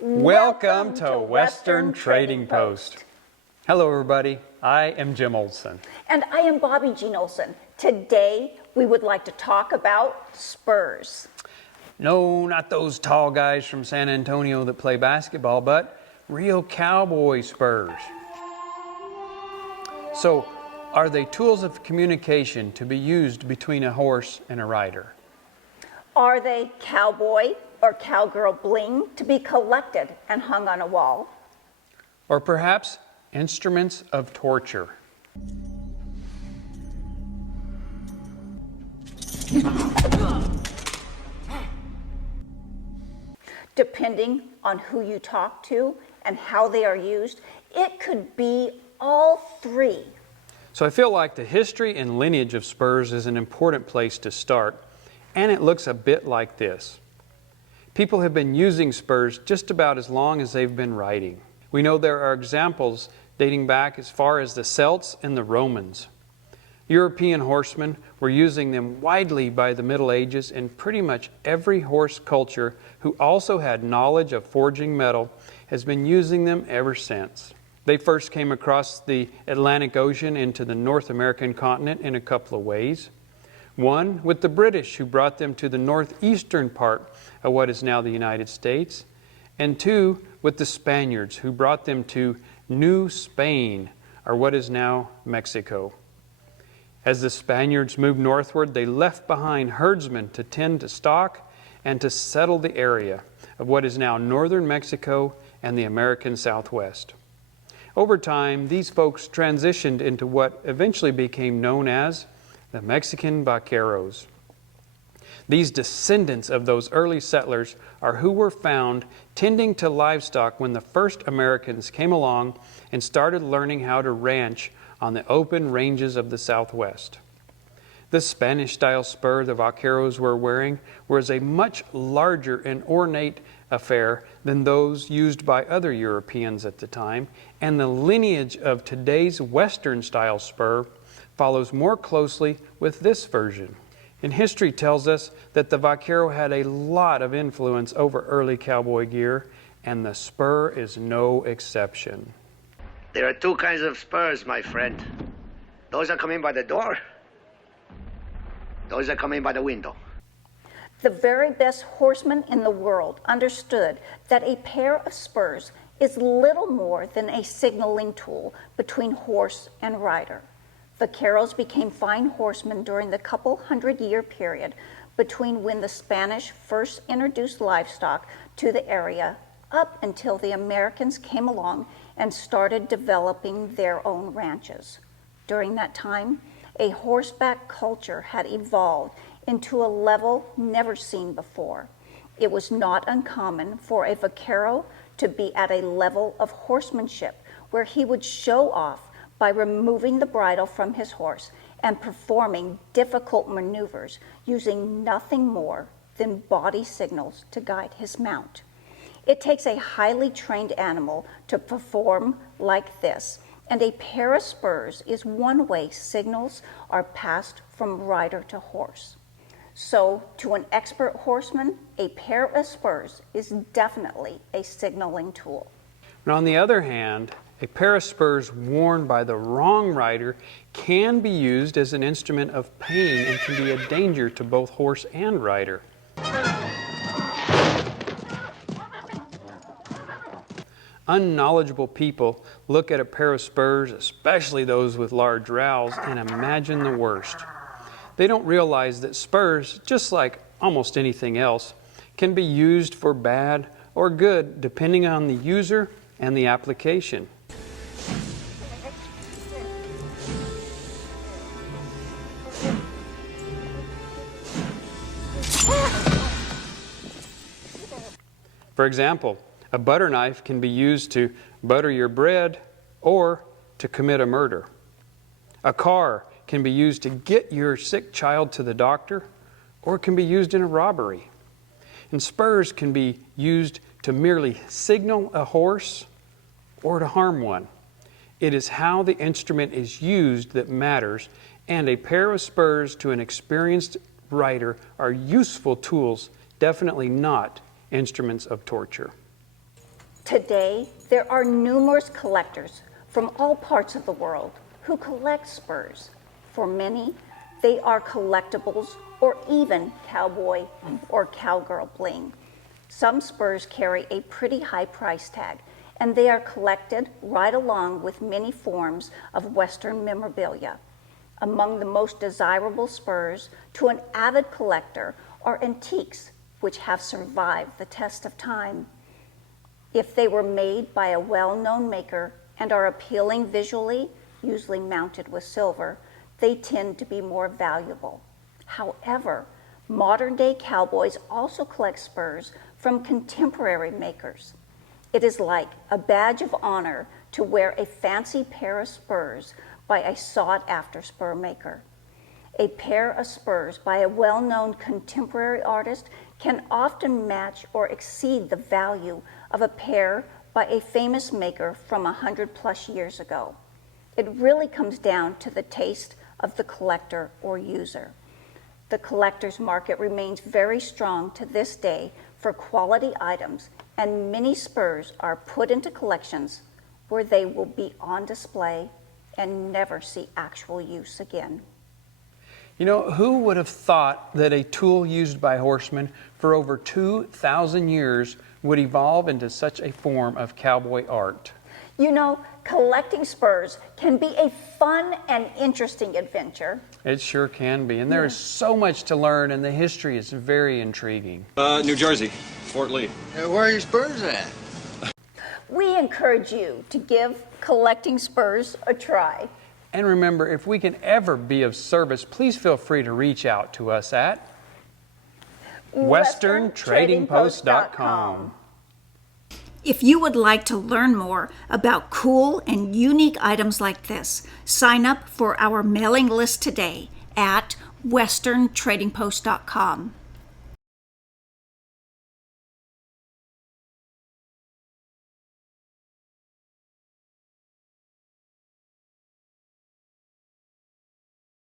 Welcome to Western Trading Post. Hello everybody, I am Jim Olson. And I am Bobby Jean Olson. Today we would like to talk about spurs. No, not those tall guys from San Antonio that play basketball, but real cowboy spurs. So, are they tools of communication to be used between a horse and a rider? Are they cowboy or cowgirl bling to be collected and hung on a wall? Or perhaps instruments of torture? Depending on who you talk to and how they are used, it could be all three. So I feel like the history and lineage of spurs is an important place to start, and it looks a bit like this. People have been using spurs just about as long as they've been riding. We know there are examples dating back as far as the Celts and the Romans. European horsemen were using them widely by the Middle Ages, and pretty much every horse culture who also had knowledge of forging metal has been using them ever since. They first came across the Atlantic Ocean into the North American continent in a couple of ways. One, with the British, who brought them to the northeastern part of what is now the United States. And two, with the Spaniards, who brought them to New Spain, or what is now Mexico. As the Spaniards moved northward, they left behind herdsmen to tend to stock and to settle the area of what is now northern Mexico and the American Southwest. Over time, these folks transitioned into what eventually became known as the Mexican vaqueros. These descendants of those early settlers are who were found tending to livestock when the first Americans came along and started learning how to ranch on the open ranges of the Southwest. The Spanish-style spur the vaqueros were wearing was a much larger and ornate affair than those used by other Europeans at the time, and the lineage of today's Western-style spur follows more closely with this version. And history tells us that the vaquero had a lot of influence over early cowboy gear, and the spur is no exception. There are two kinds of spurs, my friend. Those that come in by the door, those that come in by the window. The very best horsemen in the world understood that a pair of spurs is little more than a signaling tool between horse and rider. Vaqueros became fine horsemen during the couple hundred-year period between when the Spanish first introduced livestock to the area up until the Americans came along and started developing their own ranches. During that time, a horseback culture had evolved into a level never seen before. It was not uncommon for a vaquero to be at a level of horsemanship where he would show off by removing the bridle from his horse and performing difficult maneuvers using nothing more than body signals to guide his mount. It takes a highly trained animal to perform like this, and a pair of spurs is one way signals are passed from rider to horse. So, to an expert horseman, a pair of spurs is definitely a signaling tool. And on the other hand, a pair of spurs worn by the wrong rider can be used as an instrument of pain and can be a danger to both horse and rider. Unknowledgeable people look at a pair of spurs, especially those with large rowels, and imagine the worst. They don't realize that spurs, just like almost anything else, can be used for bad or good depending on the user and the application. For example, a butter knife can be used to butter your bread or to commit a murder. A car can be used to get your sick child to the doctor, or it can be used in a robbery. And spurs can be used to merely signal a horse or to harm one. It is how the instrument is used that matters, and a pair of spurs to an experienced rider are useful tools, definitely not instruments of torture. Today, there are numerous collectors from all parts of the world who collect spurs. For many, they are collectibles or even cowboy or cowgirl bling. Some spurs carry a pretty high price tag, and they are collected right along with many forms of Western memorabilia. Among the most desirable spurs to an avid collector are antiques, which have survived the test of time. If they were made by a well-known maker and are appealing visually, usually mounted with silver, they tend to be more valuable. However, modern-day cowboys also collect spurs from contemporary makers. It is like a badge of honor to wear a fancy pair of spurs by a sought-after spur maker. A pair of spurs by a well-known contemporary artist can often match or exceed the value of a pair by a famous maker from 100+ years ago. It really comes down to the taste of the collector or user. The collector's market remains very strong to this day for quality items, and many spurs are put into collections where they will be on display and never see actual use again. You know, who would have thought that a tool used by horsemen for over 2,000 years would evolve into such a form of cowboy art? You know, collecting spurs can be a fun and interesting adventure. It sure can be, and there is so much to learn, and the history is very intriguing. New Jersey, Fort Lee. Where are your spurs at? We encourage you to give collecting spurs a try. And remember, if we can ever be of service, please feel free to reach out to us at westerntradingpost.com. If you would like to learn more about cool and unique items like this, sign up for our mailing list today at westerntradingpost.com.